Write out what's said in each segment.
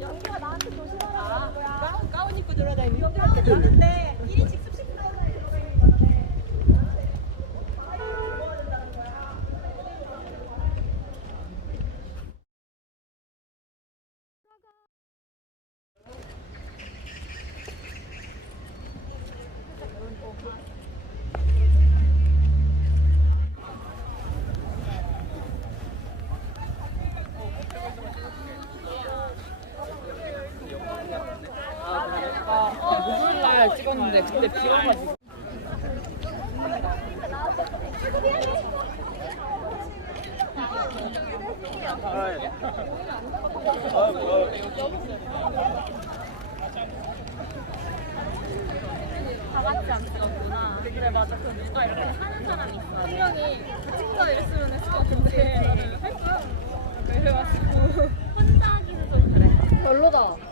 연기가 나한테 조심하라는 거야. 가운 입고 돌아다니는 힘들었겠다. 근데 1인칭 습식 목요일 날 찍었는데 그때 비 와가지고. 다 같이 안 찍었구나. 그래 맞아. 그 누가 이렇게 하는 사람이 있어. 한 명이 찍자 이랬으면 했을 것 같은데 나는 할 거야. 그래가지고 혼자 하기는 좀 그래. 별로다.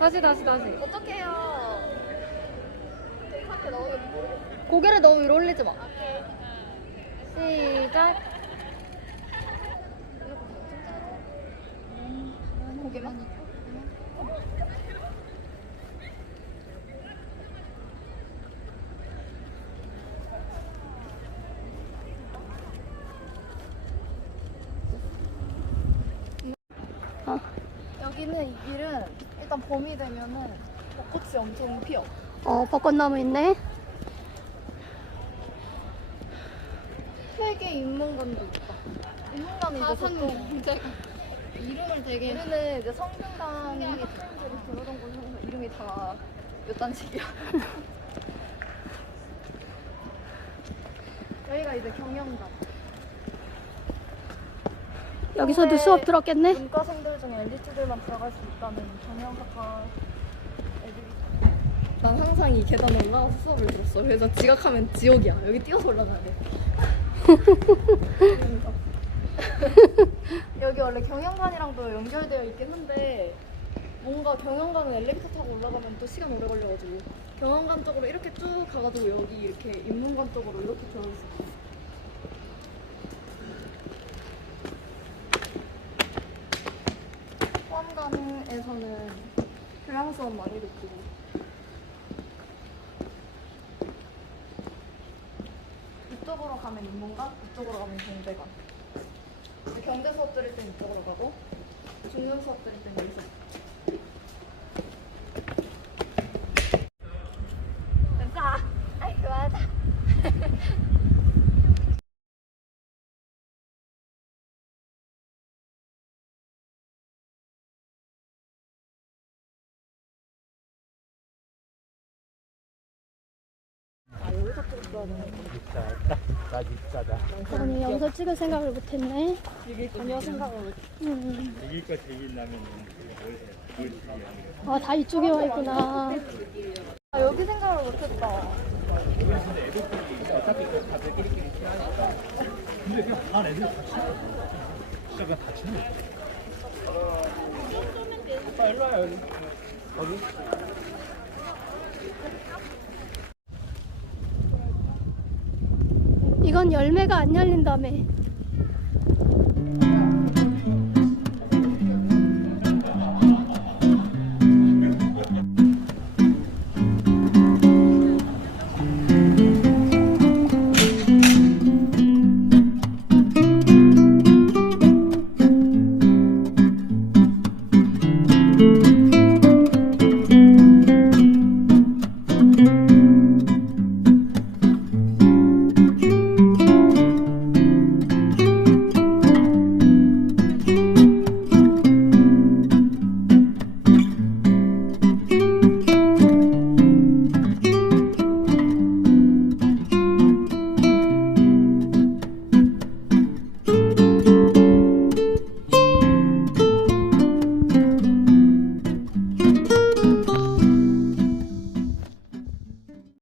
다시 다시 다시. 어떡해요? 이렇게 고개를 너무 위로 올리지 마. 시작. 고개만. 여기는 이 길은 일단 봄이 되면은 벚꽃이 엄청 피어. 어, 벚꽃나무 있네. 세계 인문관도 있다. 인문관은 이제 보통 이름을 되게 우리는 이제 성균관이 사람들이 들어오던 곳에서 이름이 다몇 단씩이야. 여기가 이제 경영관. 여기서도 수업 들었겠네. 문과생들 중에 엘리트들만 들어갈 수 있다는 경영학과 애들이 난 항상 이 계단 올라가서 수업을 들었어 그래서 지각하면 지옥이야 여기 뛰어서 올라가야 돼. 여기 원래 경영관이랑도 연결되어 있긴 한데 뭔가 경영관은 엘리베이터 타고 올라가면 또 시간 오래 걸려가지고 경영관 쪽으로 이렇게 쭉 가가지고 여기 이렇게 인문관 쪽으로 이렇게 들어있어 포함관에서는 수업 많이 듣고 이쪽으로 가면 인문관, 이쪽으로 가면 경제관. 경제 수업 들을 땐 이쪽으로 가고 중庸수업 들을 땐 여기서. 됐다. 아이 그만하자. 나 진짜다 아니, 여기서 찍을 생각을 못했네. 전혀 생각을 못. 음. 이길 거 제기려면 뭘 해? 뭘 준비해야 돼? 아, 다 이쪽에 와 있구나. 아 여기 생각을 못했다. 어차피 그 다들 끼리끼리 친하니까 근데 그냥 반 애들 다 친해 진짜 그냥 다 친해 아 일로 와요 여기 이건 열매가 안 열린다며.